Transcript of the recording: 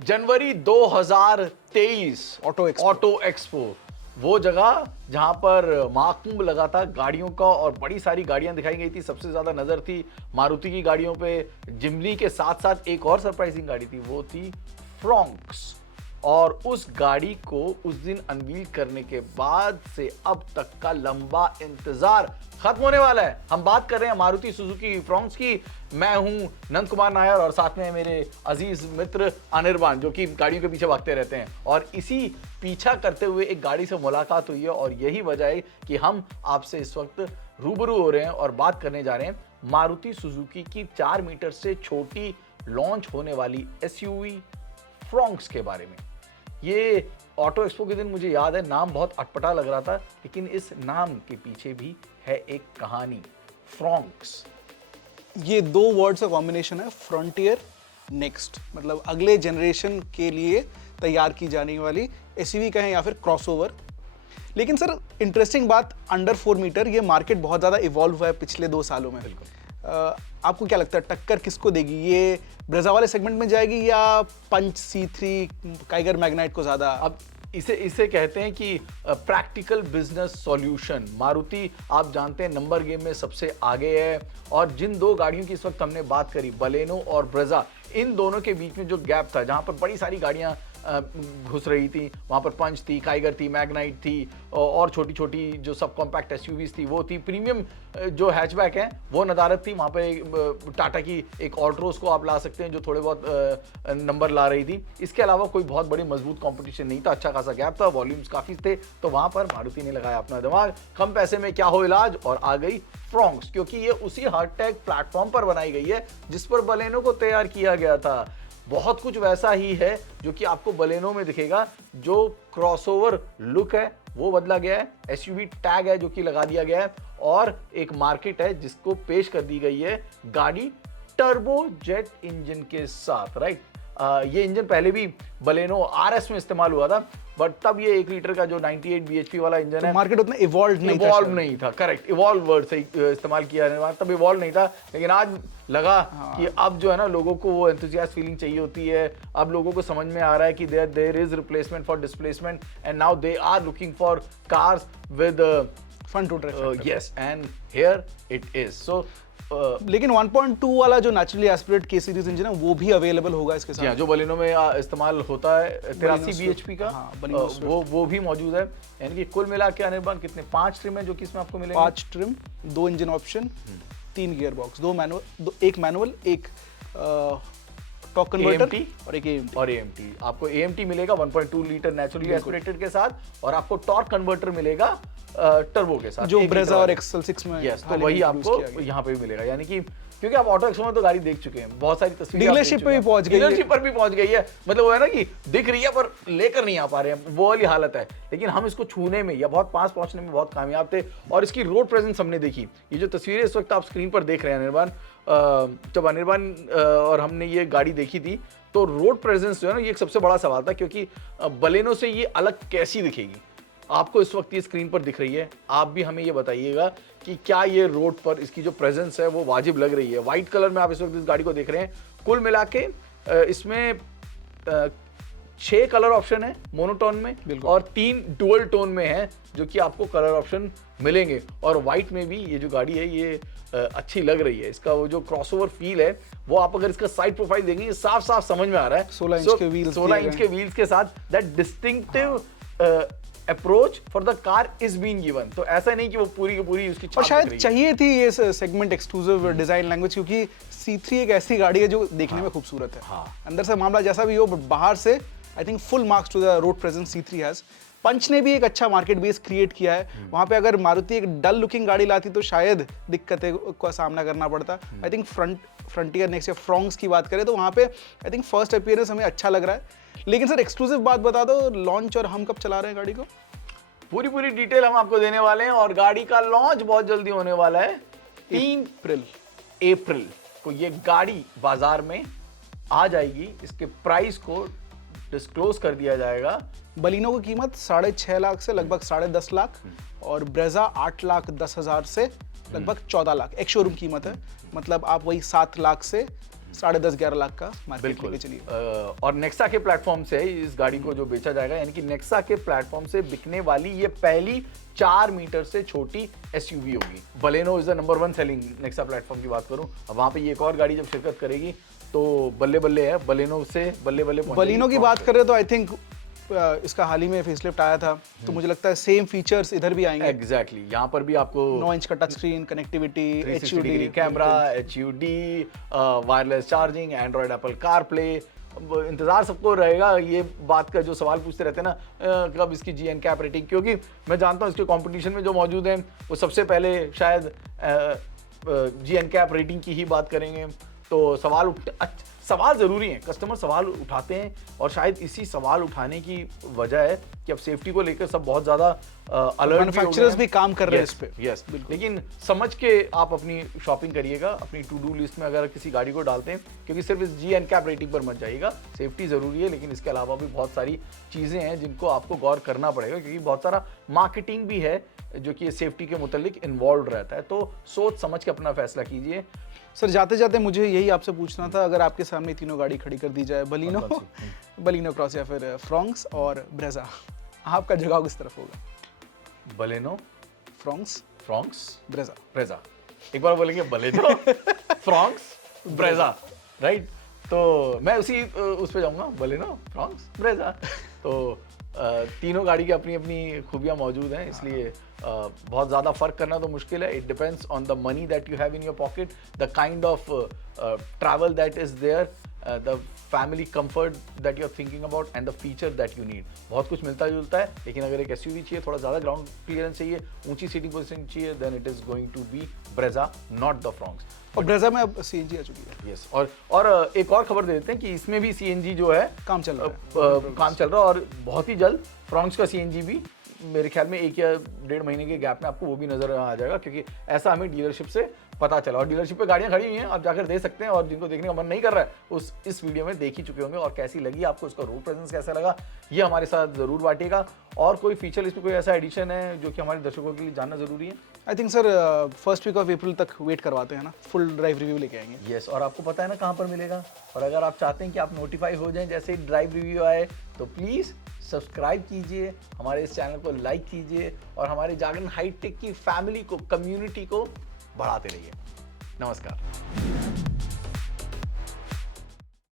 जनवरी 2023 auto expo, वो जगह जहां पर महाकुंभ लगा था गाड़ियों का और बड़ी सारी गाड़ियां दिखाई गई थी। सबसे ज्यादा नजर थी मारुति की गाड़ियों पे, जिमनी के साथ साथ एक और सरप्राइजिंग गाड़ी थी, वो थी फ्रॉन्क्स। और उस गाड़ी को उस दिन अनवील करने के बाद से अब तक का लंबा इंतजार खत्म होने वाला है। हम बात कर रहे हैं मारुति सुजुकी फ्रॉन्क्स की। मैं हूं नंद कुमार नायर और साथ में मेरे अजीज मित्र अनिर्बान, जो कि गाड़ियों के पीछे भागते रहते हैं। और इसी पीछा करते हुए एक गाड़ी से मुलाकात हुई है और यही वजह है कि हम आपसे इस वक्त रूबरू हो रहे हैं और बात करने जा रहे हैं मारुति सुजुकी की 4 मीटर से छोटी लॉन्च होने वाली एसयूवी फ्रॉन्क्स के बारे में। ये ऑटो एक्सपो के दिन मुझे याद है, नाम बहुत अटपटा लग रहा था, लेकिन इस नाम के पीछे भी है एक कहानी, फ्रॉन्क्स। ये दो वर्ड्स का कॉम्बिनेशन है, फ्रंटियर नेक्स्ट, मतलब अगले जनरेशन के लिए तैयार की जाने वाली एसयूवी कहें या फिर क्रॉसओवर। लेकिन सर इंटरेस्टिंग बात, अंडर 4 मीटर ये मार्केट बहुत ज़्यादा इवॉल्व हुआ है पिछले 2 सालों में। बिल्कुल। आपको क्या लगता है टक्कर किसको देगी? ये ब्रेजा वाले सेगमेंट में जाएगी या पंच C3 काइगर मैग्नाइट को ज़्यादा? अब इसे कहते हैं कि प्रैक्टिकल बिजनेस सॉल्यूशन। मारुति आप जानते हैं नंबर गेम में सबसे आगे है, और जिन दो गाड़ियों की इस वक्त हमने बात करी, बलेनो और ब्रेजा, इन दोनों के बीच में जो गैप था, जहां पर बड़ी सारी गाड़ियां घुस रही थी, वहां पर पंच थी, काइगर थी, मैग्नाइट थी, और छोटी छोटी जो सब कॉम्पैक्ट एसयूवीज थी वो थी। प्रीमियम जो हैचबैक है वो नदारत थी, वहां पर टाटा की एक ऑल्ट्रोस को आप ला सकते हैं जो थोड़े बहुत नंबर ला रही थी। इसके अलावा कोई बहुत बड़ी मजबूत कंपटीशन नहीं था, अच्छा खासा गैप था, वॉल्यूम्स काफी थे। तो वहां पर मारुति ने लगाया अपना दिमाग, कम पैसे में क्या हो इलाज, और आ गई फ्रॉन्क्स, क्योंकि ये उसी हार्टेक प्लेटफॉर्म पर बनाई गई है जिस पर बलेनो को तैयार किया गया था। बहुत कुछ वैसा ही है जो कि आपको बलेनो में दिखेगा। जो क्रॉसओवर लुक है वो बदला गया है, एसयूवी टैग है जो कि लगा दिया गया है, और एक मार्केट है जिसको पेश कर दी गई है गाड़ी टर्बो जेट इंजन के साथ, राइट। ये इंजन पहले भी बलेनो आरएस में इस्तेमाल हुआ था, बट तब ये 1 लीटर का जो 98 बीएचपी वाला इंजन है, मार्केट उतना इवॉल्व नहीं था। करेक्ट, इवॉल्व वर्ड से इस्तेमाल किया है, तब इवॉल्व नहीं था। लेकिन आज लगा कि अब जो है ना, लोगों को वो एंथुसियास्ट फीलिंग चाहिए होती है। अब लोगों को समझ में आ रहा है कि there is replacement for displacement, and now they are looking for cars with fun to drive. Yes, and here it is. So लेकिन 1.2 वाला जो naturally aspirate K series engine है वो भी अवेलेबल होगा इसके साथ, जो बलेनो में इस्तेमाल होता है 83 बीएचपी का, वो भी मौजूद है। यानी कि कुल मिला के अनिर्बान कितने 5 ट्रिम है जो कि इसमें आपको मिलेंगे? 5 trim, 2 engine option, 3 gear box, 2 manual, एक मैनुअल, एक टॉर्क कन्वर्टर और एक AMT। और AMT आपको AMT मिलेगा 1.2 लीटर नेचुरली एस्पिरेटेड के साथ, और आपको टॉर्क कन्वर्टर मिलेगा टर्बो के साथ, जो ब्रेजा और XL6 में। यस, तो वही आपको यहाँ पे भी मिलेगा। यानी कि क्योंकि आप ऑटो एक्सपो में तो गाड़ी देख चुके हैं, बहुत सारी तस्वीरें डीलरशिप पे भी पहुंच गई है, डीलरशिप पर भी पहुंच गई है। मतलब वो है ना कि दिख रही है पर लेकर नहीं आ पा रहे हैं, वो वाली हालत है। लेकिन हम इसको छूने में या बहुत पास पहुंचने में बहुत कामयाब थे, और इसकी रोड प्रेजेंस हमने देखी। ये जो तस्वीरें इस वक्त आप स्क्रीन पर देख रहे हैं अनिर्बान, जब अनिर्बान और हमने ये गाड़ी देखी थी तो रोड प्रेजेंस जो है ना, ये एक सबसे बड़ा सवाल था, क्योंकि बलेनो से ये अलग कैसी दिखेगी। आपको इस वक्त ये स्क्रीन पर दिख रही है, आप भी हमें ये बताइएगा कि क्या ये रोड पर इसकी जो प्रेजेंस है वो वाजिब लग रही है। व्हाइट कलर में आप इस वक्त इस गाड़ी को देख रहे हैं। कुल मिला के इसमें 6 कलर ऑप्शन है मोनोटोन में, और 3 डुअल टोन में है जो कि आपको कलर ऑप्शन मिलेंगे। और व्हाइट में भी ये जो गाड़ी है ये अच्छी लग रही है। इसका वो जो क्रॉसओवर फील है वो आप अगर इसका साइड प्रोफाइल देखेंगे साफ साफ समझ में आ रहा है। 16 इंच के व्हील्स के साथ that distinctive approach for the car is been given. तो ऐसा नहीं कि वो पूरी की पूरी उसकी और शायद चाहिए थी ये सेगमेंट एक्सक्लूसिव डिजाइन लैंग्वेज, क्योंकि C3 एक ऐसी गाड़ी है जो देखने में खूबसूरत है। अंदर से मामला जैसा भी हो, बाहर से I think full marks to the road presence C3 has. Punch ने भी एक अच्छा मार्केट बेस क्रिएट किया है। वहां पे अगर मारुति एक डल लुकिंग गाड़ी लाती तो शायद दिक्कतें का सामना करना पड़ता। आई थिंक फ्रंटियर नेक्स्ट या फ्रॉन्क्स की बात करें तो वहां पे आई थिंक फर्स्ट अपीयरेंस हमें अच्छा लग रहा है। लेकिन सर एक्सक्लूसिव बात बता दो, लॉन्च और हम कब चला रहे हैं गाड़ी को? पूरी डिटेल हम आपको देने वाले हैं, और गाड़ी का लॉन्च बहुत जल्दी होने वाला है। 3 अप्रैल को ये गाड़ी बाजार में आ जाएगी। इसके प्राइस को डिस्क्लोज कर दिया जाएगा। बलिनो की कीमत 6.5 लाख से लगभग 10.5 लाख, और ब्रेजा 8,10,000 से लगभग 14 लाख एक शोरूम कीमत है। मतलब आप वही 7 लाख से 10.5-11 लाख का मार्केट बिल्कुल लेके चलिए। और नेक्सा के प्लेटफॉर्म से इस गाड़ी को जो बेचा जाएगा, यानी कि नेक्सा के प्लेटफॉर्म से बिकने वाली ये पहली 4 मीटर से छोटी एसयूवी होगी। Baleno is the number 1 selling Nexa platform की बात करूं, अब वहां पे ये एक और गाड़ी जब शिरकत करेगी तो बल्ले बल्ले है, बलेनो से बल्ले बल्ले बलिनो की बात कर रहे हो तो आई थिंक इसका हाल ही में फेसलिफ्ट आया था, तो मुझे लगता है सेम फीचर्स इधर भी आएंगे। एग्जैक्टली, यहाँ पर भी आपको 9 इंच का touch screen, connectivity, 360 degree camera, HUD, wireless charging, Android Apple CarPlay. इंतजार सबको रहेगा ये बात का, जो सवाल पूछते रहते हैं ना कब इसकी GN कैप रेटिंग, क्योंकि मैं जानता हूँ इसके कंपटीशन में जो मौजूद हैं वो सबसे पहले शायद GN कैप रेटिंग की ही बात करेंगे। तो सवाल ज़रूरी है, कस्टमर सवाल उठाते हैं और शायद इसी सवाल उठाने की वजह है कि अब सेफ्टी को लेकर सब बहुत ज़्यादा अलर्ट, मैन्युफैक्चरर्स भी काम कर रहे हैं इस पे। यस, लेकिन समझ के आप अपनी शॉपिंग करिएगा, अपनी टू डू लिस्ट में अगर किसी गाड़ी को डालते हैं, क्योंकि सिर्फ इस GN कैप रेटिंग पर मत जाइएगा। सेफ्टी ज़रूरी है, लेकिन इसके अलावा भी बहुत सारी चीज़ें हैं जिनको आपको गौर करना पड़ेगा, क्योंकि बहुत सारा मार्केटिंग भी है जो कि सेफ्टी के मुतालिक इन्वॉल्व रहता है। तो सोच समझ के अपना फैसला कीजिए। सर जाते जाते मुझे यही आपसे पूछना था, अगर आपके सामने तीनों गाड़ी खड़ी कर दी जाए, बलिनो क्रॉस या फिर फ्रॉन्क्स और ब्रेजा, आपका झुकाव किस तरफ होगा? Baleno, Fronx, Brezza. एक बार बोलेंगे बलेनो, फ्रॉन्क्स, ब्रेजा, राइट? तो मैं उस पे जाऊंगा, बलेनो, फ्रॉन्क्स, ब्रेजा। तो तीनों गाड़ी की अपनी अपनी खूबियाँ मौजूद हैं, इसलिए बहुत ज़्यादा फर्क करना तो मुश्किल है। It depends on the money that you have in your pocket, the kind of travel that is there, the family comfort that you are thinking about and the feature that you need. बहुत कुछ मिलता जुलता है, लेकिन अगर एक SUV चाहिए, थोड़ा ज़्यादा ग्राउंड क्लियरेंस चाहिए, ऊंची सीटिंग पोजीशन चाहिए, then it is going to be Brezza, not the Fronx. और ब्रेजा में अब CNG आ चुकी है। यस, और एक और खबर दे देते हैं कि इसमें भी CNG जो है काम चल रहा है और बहुत ही जल्द फ्रॉन्क्स का CNG भी मेरे ख्याल में 1 या 1.5 महीने के गैप में आपको वो भी नजर आ जाएगा, क्योंकि ऐसा हमें डीलरशिप से पता चला। और डीलरशिप पे गाड़ियां खड़ी हुई हैं, आप जाकर दे सकते हैं, और जिनको देखने का मन नहीं कर रहा है इस वीडियो में देख ही चुके होंगे। और कैसी लगी आपको, उसका रोड प्रेजेंस कैसा लगा, ये हमारे साथ जरूर बांटिएगा। और कोई फीचर इसमें कोई ऐसा एडिशन है जो कि हमारे दर्शकों के लिए जानना जरूरी है? I think sir first week of April तक वेट करवाते हैं ना, फुल ड्राइव रिव्यू लेके आएंगे। यस, और आपको पता है ना कहाँ पर मिलेगा। और अगर आप चाहते हैं कि आप नोटिफाई हो जाएं जैसे ही ड्राइव रिव्यू आए, तो प्लीज़ सब्सक्राइब कीजिए, हमारे इस चैनल को लाइक कीजिए और हमारे जागरण हाईटेक की फैमिली को, कम्युनिटी को बढ़ाते रहिए। नमस्कार।